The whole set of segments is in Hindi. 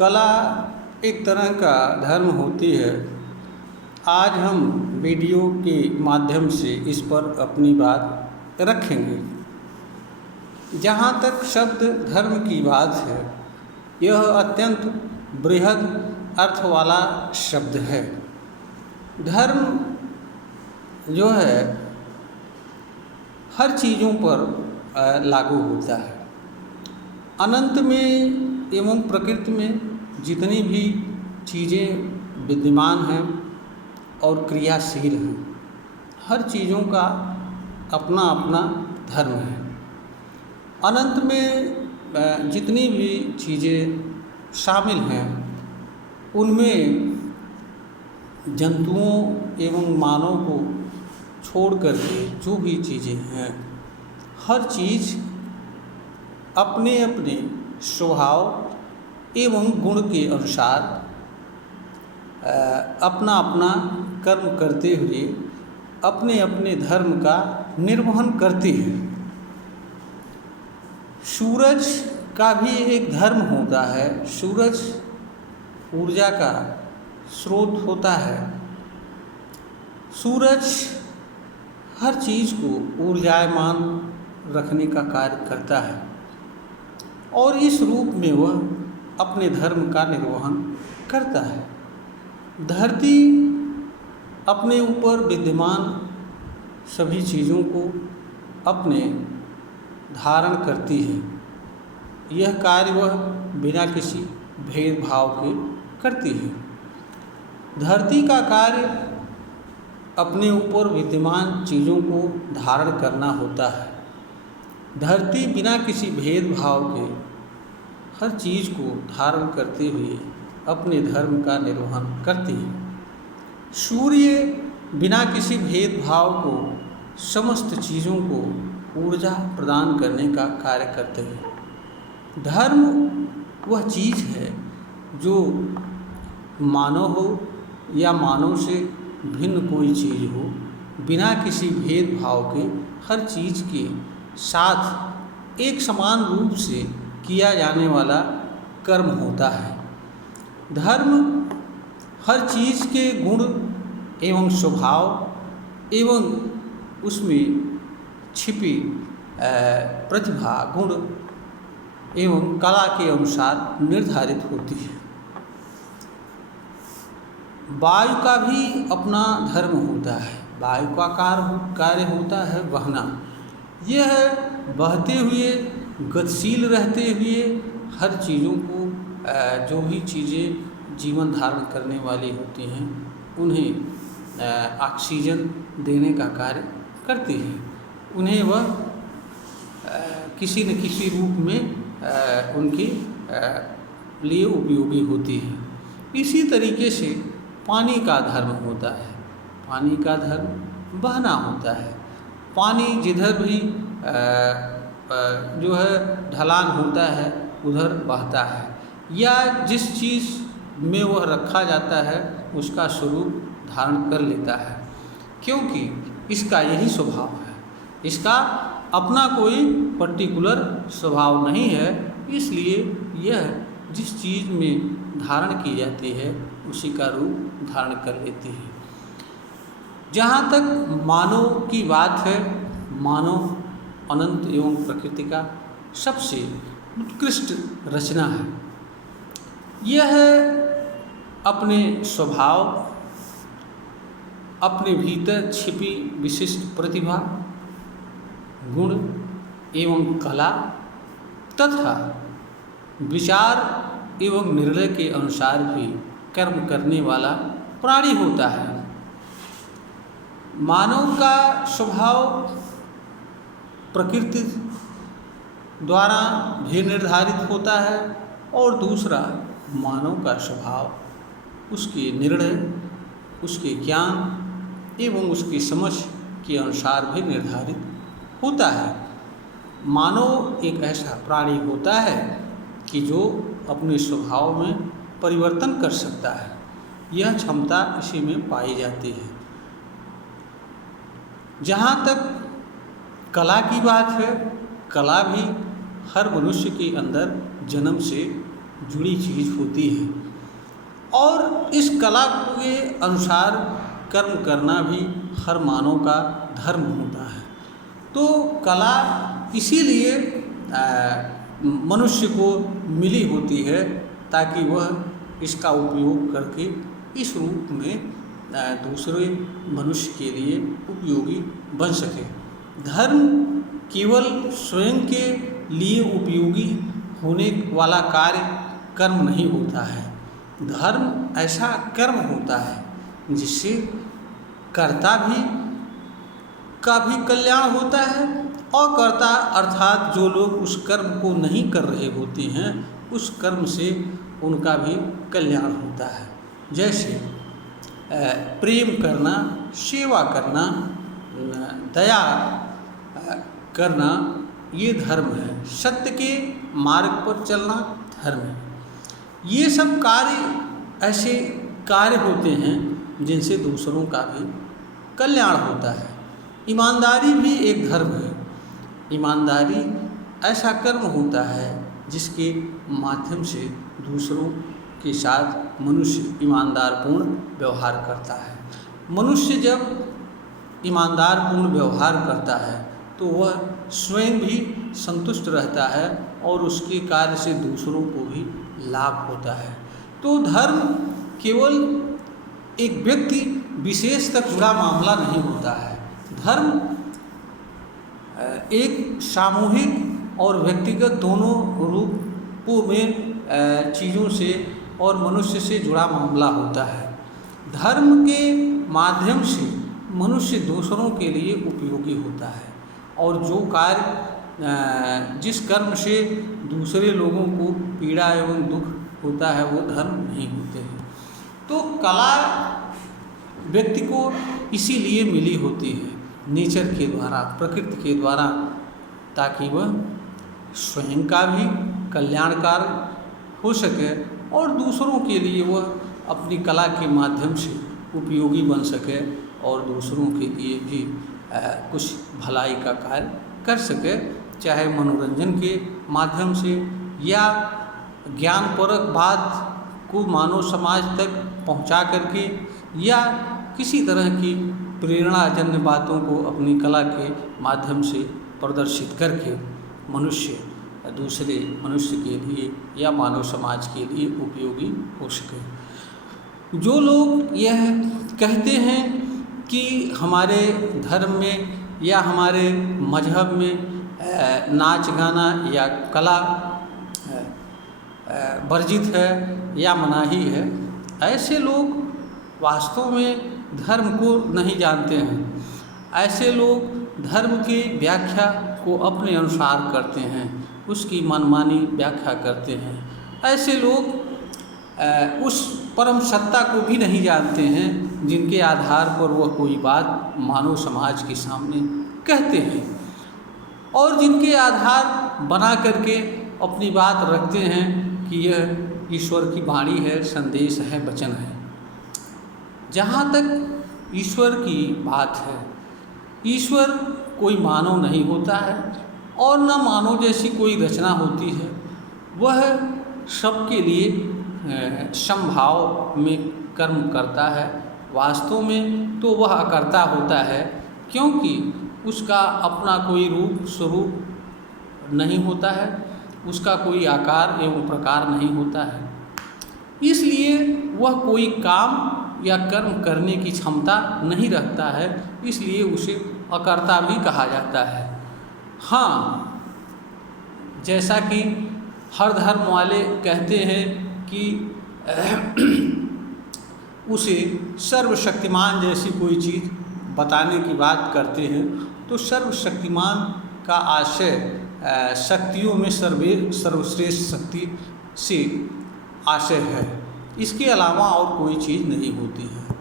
कला एक तरह का धर्म होती है। आज हम वीडियो के माध्यम से इस पर अपनी बात रखेंगे। जहाँ तक शब्द धर्म की बात है, यह अत्यंत बृहद अर्थ वाला शब्द है। धर्म जो है हर चीज़ों पर लागू होता है। अनंत में एवं प्रकृति में जितनी भी चीज़ें विद्यमान हैं और क्रियाशील हैं, हर चीज़ों का अपना अपना धर्म है। अनंत में जितनी भी चीज़ें शामिल हैं, उनमें जंतुओं एवं मानव को छोड़ करके जो भी चीज़ें हैं, हर चीज़ अपने अपने स्वभाव एवं गुण के अनुसार अपना अपना कर्म करते हुए अपने अपने धर्म का निर्वहन करती है। सूरज का भी एक धर्म होता है। सूरज ऊर्जा का स्रोत होता है। सूरज हर चीज़ को ऊर्जायमान रखने का कार्य करता है और इस रूप में वह अपने धर्म का निर्वहन करता है। धरती अपने ऊपर विद्यमान सभी चीज़ों को अपने धारण करती है। यह कार्य वह बिना किसी भेदभाव के करती है। धरती का कार्य अपने ऊपर विद्यमान चीज़ों को धारण करना होता है। धरती बिना किसी भेदभाव के हर चीज़ को धारण करते हुए अपने धर्म का निर्वहन करती है। सूर्य बिना किसी भेदभाव को समस्त चीज़ों को ऊर्जा प्रदान करने का कार्य करते हैं। धर्म वह चीज़ है जो मानव हो या मानव से भिन्न कोई चीज़ हो, बिना किसी भेदभाव के हर चीज़ के साथ एक समान रूप से किया जाने वाला कर्म होता है। धर्म हर चीज़ के गुण एवं स्वभाव एवं उसमें छिपी प्रतिभा, गुण एवं कला के अनुसार निर्धारित होती है। वायु का भी अपना धर्म होता है। वायु का कार्य होता है बहना। यह बहते हुए, गतिशील रहते हुए हर चीज़ों को, जो भी चीज़ें जीवन धारण करने वाली होती हैं, उन्हें ऑक्सीजन देने का कार्य करती है। उन्हें वह किसी न किसी रूप में उनके लिए उपयोगी होती है। इसी तरीके से पानी का धर्म होता है। पानी का धर्म बहना होता है। पानी जिधर भी जो है ढलान होता है उधर बहता है, या जिस चीज़ में वह रखा जाता है उसका स्वरूप धारण कर लेता है, क्योंकि इसका यही स्वभाव है। इसका अपना कोई पर्टिकुलर स्वभाव नहीं है, इसलिए यह जिस चीज़ में धारण की जाती है उसी का रूप धारण कर लेती है। जहाँ तक मानव की बात है, मानव अनंत एवं प्रकृति का सबसे उत्कृष्ट रचना है। यह अपने स्वभाव, अपने भीतर छिपी विशिष्ट प्रतिभा, गुण एवं कला तथा विचार एवं निर्णय के अनुसार भी कर्म करने वाला प्राणी होता है। मानव का स्वभाव प्रकृति द्वारा भी निर्धारित होता है और दूसरा मानव का स्वभाव उसके निर्णय, उसके ज्ञान एवं उसकी समझ के अनुसार भी निर्धारित होता है। मानव एक ऐसा प्राणी होता है कि जो अपने स्वभाव में परिवर्तन कर सकता है। यह क्षमता इसी में पाई जाती है। जहाँ तक कला की बात है, कला भी हर मनुष्य के अंदर जन्म से जुड़ी चीज़ होती है और इस कला के अनुसार कर्म करना भी हर मानव का धर्म होता है। तो कला इसीलिए मनुष्य को मिली होती है ताकि वह इसका उपयोग करके इस रूप में दूसरे मनुष्य के लिए उपयोगी बन सके। धर्म केवल स्वयं के लिए उपयोगी होने वाला कार्य कर्म नहीं होता है। धर्म ऐसा कर्म होता है जिससे कर्ता का भी कल्याण होता है और कर्ता अर्थात जो लोग उस कर्म को नहीं कर रहे होते हैं उस कर्म से उनका भी कल्याण होता है। जैसे प्रेम करना, सेवा करना, दया करना ये धर्म है। सत्य के मार्ग पर चलना धर्म है। ये सब कार्य ऐसे कार्य होते हैं जिनसे दूसरों का भी कल्याण होता है। ईमानदारी भी एक धर्म है। ईमानदारी ऐसा कर्म होता है जिसके माध्यम से दूसरों के साथ मनुष्य ईमानदारपूर्ण व्यवहार करता है। मनुष्य जब ईमानदारपूर्ण व्यवहार करता है तो वह स्वयं भी संतुष्ट रहता है और उसके कार्य से दूसरों को भी लाभ होता है। तो धर्म केवल एक व्यक्ति विशेष तक जुड़ा मामला नहीं होता है। धर्म एक सामूहिक और व्यक्तिगत दोनों रूपों में चीज़ों से और मनुष्य से जुड़ा मामला होता है। धर्म के माध्यम से मनुष्य दूसरों के लिए उपयोगी होता है और जो कार्य जिस कर्म से दूसरे लोगों को पीड़ा एवं दुख होता है वो धर्म नहीं होते हैं। तो कला व्यक्ति को इसीलिए मिली होती है नेचर के द्वारा, प्रकृति के द्वारा, ताकि वह स्वयं का भी कल्याणकार हो सके और दूसरों के लिए वह अपनी कला के माध्यम से उपयोगी बन सके और दूसरों के लिए भी कुछ भलाई का कार्य कर सके, चाहे मनोरंजन के माध्यम से या ज्ञानपरक बात को मानव समाज तक पहुंचा करके या किसी तरह की प्रेरणाजन्य बातों को अपनी कला के माध्यम से प्रदर्शित करके मनुष्य दूसरे मनुष्य के लिए या मानव समाज के लिए उपयोगी हो सके। जो लोग यह कहते हैं कि हमारे धर्म में या हमारे मजहब में नाच गाना या कला वर्जित है या मनाही है, ऐसे लोग वास्तव में धर्म को नहीं जानते हैं। ऐसे लोग धर्म की व्याख्या को अपने अनुसार करते हैं, उसकी मनमानी व्याख्या करते हैं। ऐसे लोग उस परम सत्ता को भी नहीं जानते हैं जिनके आधार पर वह कोई बात मानव समाज के सामने कहते हैं और जिनके आधार बना करके अपनी बात रखते हैं कि यह ईश्वर की वाणी है, संदेश है, वचन है। जहाँ तक ईश्वर की बात है, ईश्वर कोई मानव नहीं होता है और न मानव जैसी कोई रचना होती है। वह सबके लिए समभाव में कर्म करता है। वास्तव में तो वह अकर्ता होता है, क्योंकि उसका अपना कोई रूप स्वरूप नहीं होता है, उसका कोई आकार एवं प्रकार नहीं होता है। इसलिए वह कोई काम या कर्म करने की क्षमता नहीं रखता है, इसलिए उसे अकर्ता भी कहा जाता है। हाँ, जैसा कि हर धर्म वाले कहते हैं कि उसे सर्वशक्तिमान जैसी कोई चीज़ बताने की बात करते हैं, तो सर्वशक्तिमान का आशय शक्तियों में सर्वश्रेष्ठ शक्ति से आशय है। इसके अलावा और कोई चीज़ नहीं होती है।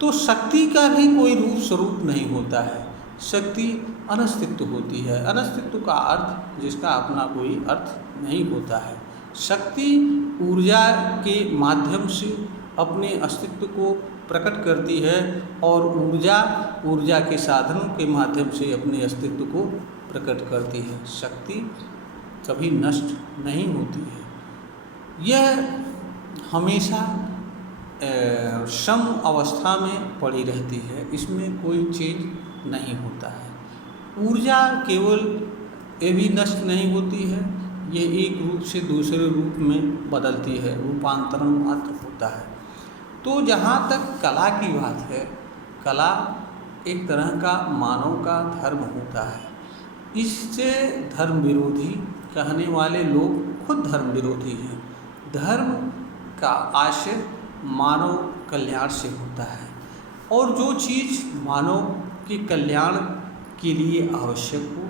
तो शक्ति का भी कोई रूप स्वरूप नहीं होता है। शक्ति अनस्तित्व होती है। अनस्तित्व का अर्थ जिसका अपना कोई अर्थ नहीं होता है। शक्ति ऊर्जा के माध्यम से अपने अस्तित्व को प्रकट करती है और ऊर्जा के साधनों के माध्यम से अपने अस्तित्व को प्रकट करती है। शक्ति कभी नष्ट नहीं होती है। यह हमेशा सम अवस्था में पड़ी रहती है, इसमें कोई चेंज नहीं होता है। ऊर्जा केवल ये भी नष्ट नहीं होती है, ये एक रूप से दूसरे रूप में बदलती है, रूपांतरण मात्र होता है। तो जहाँ तक कला की बात है, कला एक तरह का मानव का धर्म होता है। इससे धर्म विरोधी कहने वाले लोग खुद धर्म विरोधी हैं। धर्म का आशय मानव कल्याण से होता है, और जो चीज़ मानव के कल्याण के लिए आवश्यक हो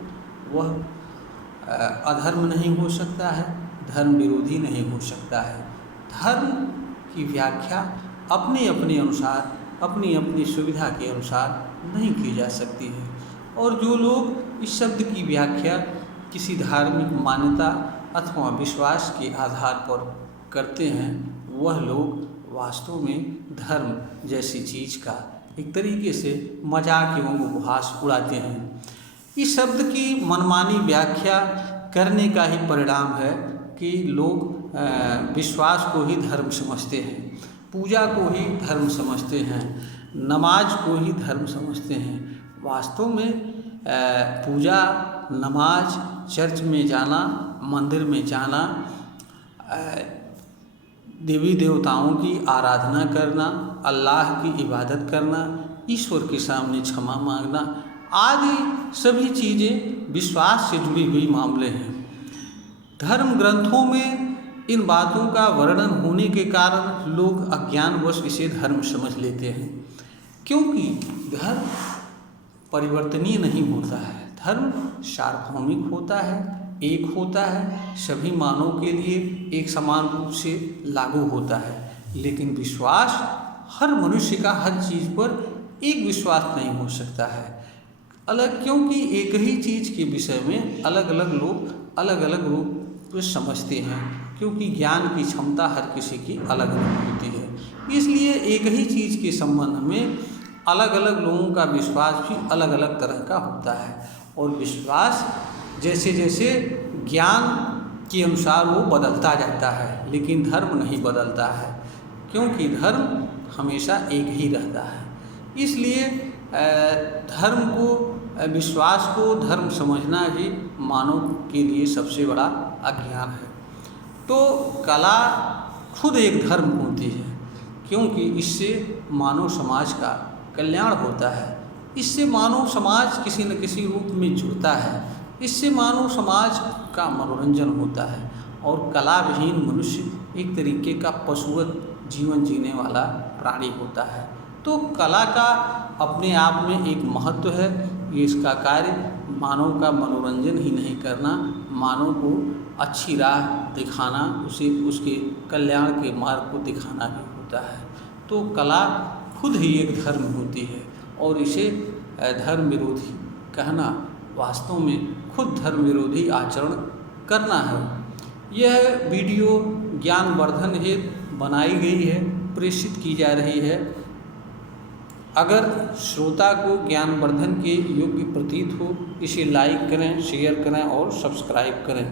वह अधर्म नहीं हो सकता है, धर्म विरोधी नहीं हो सकता है। धर्म की व्याख्या अपने अपने अनुसार, अपनी अपनी सुविधा के अनुसार नहीं की जा सकती है। और जो लोग इस शब्द की व्याख्या किसी धार्मिक मान्यता अथवा विश्वास के आधार पर करते हैं, वह लोग वास्तव में धर्म जैसी चीज़ का एक तरीके से मजाक एवं उपहास उड़ाते हैं। इस शब्द की मनमानी व्याख्या करने का ही परिणाम है कि लोग विश्वास को ही धर्म समझते हैं, पूजा को ही धर्म समझते हैं, नमाज को ही धर्म समझते हैं। वास्तव में पूजा, नमाज, चर्च में जाना, मंदिर में जाना, देवी देवताओं की आराधना करना, अल्लाह की इबादत करना, ईश्वर के सामने क्षमा मांगना आदि सभी चीज़ें विश्वास से जुड़ी हुई मामले हैं। धर्म ग्रंथों में इन बातों का वर्णन होने के कारण लोग अज्ञानवश इसे धर्म समझ लेते हैं, क्योंकि धर्म परिवर्तनीय नहीं होता है। धर्म सार्वभौमिक होता है, एक होता है, सभी मानव के लिए एक समान रूप से लागू होता है। लेकिन विश्वास हर मनुष्य का हर चीज़ पर एक विश्वास नहीं हो सकता है अलग, क्योंकि एक ही चीज़ के विषय में अलग अलग लोग अलग अलग रूप से समझते हैं, क्योंकि ज्ञान की क्षमता हर किसी की अलग अलग होती है। इसलिए एक ही चीज़ के संबंध में अलग अलग लोगों का विश्वास भी अलग अलग तरह का होता है, और विश्वास जैसे जैसे ज्ञान के अनुसार वो बदलता जाता है, लेकिन धर्म नहीं बदलता है, क्योंकि धर्म हमेशा एक ही रहता है। इसलिए धर्म को, विश्वास को धर्म समझना ही मानव के लिए सबसे बड़ा अज्ञान है। तो कला खुद एक धर्म होती है, क्योंकि इससे मानव समाज का कल्याण होता है, इससे मानव समाज किसी न किसी रूप में जुड़ता है, इससे मानव समाज का मनोरंजन होता है, और कला विहीन मनुष्य एक तरीके का पशुवत जीवन जीने वाला प्राणी होता है। तो कला का अपने आप में एक महत्व है। ये इसका कार्य मानव का मनोरंजन ही नहीं करना, मानव को अच्छी राह दिखाना, उसे उसके कल्याण के मार्ग को दिखाना भी होता है। तो कला खुद ही एक धर्म होती है, और इसे धर्म विरोधी कहना वास्तव में खुद धर्म विरोधी आचरण करना है। यह वीडियो ज्ञानवर्धन हेतु बनाई गई है, प्रेषित की जा रही है। अगर श्रोता को ज्ञानवर्धन के योग्य प्रतीत हो, इसे लाइक करें, शेयर करें और सब्सक्राइब करें।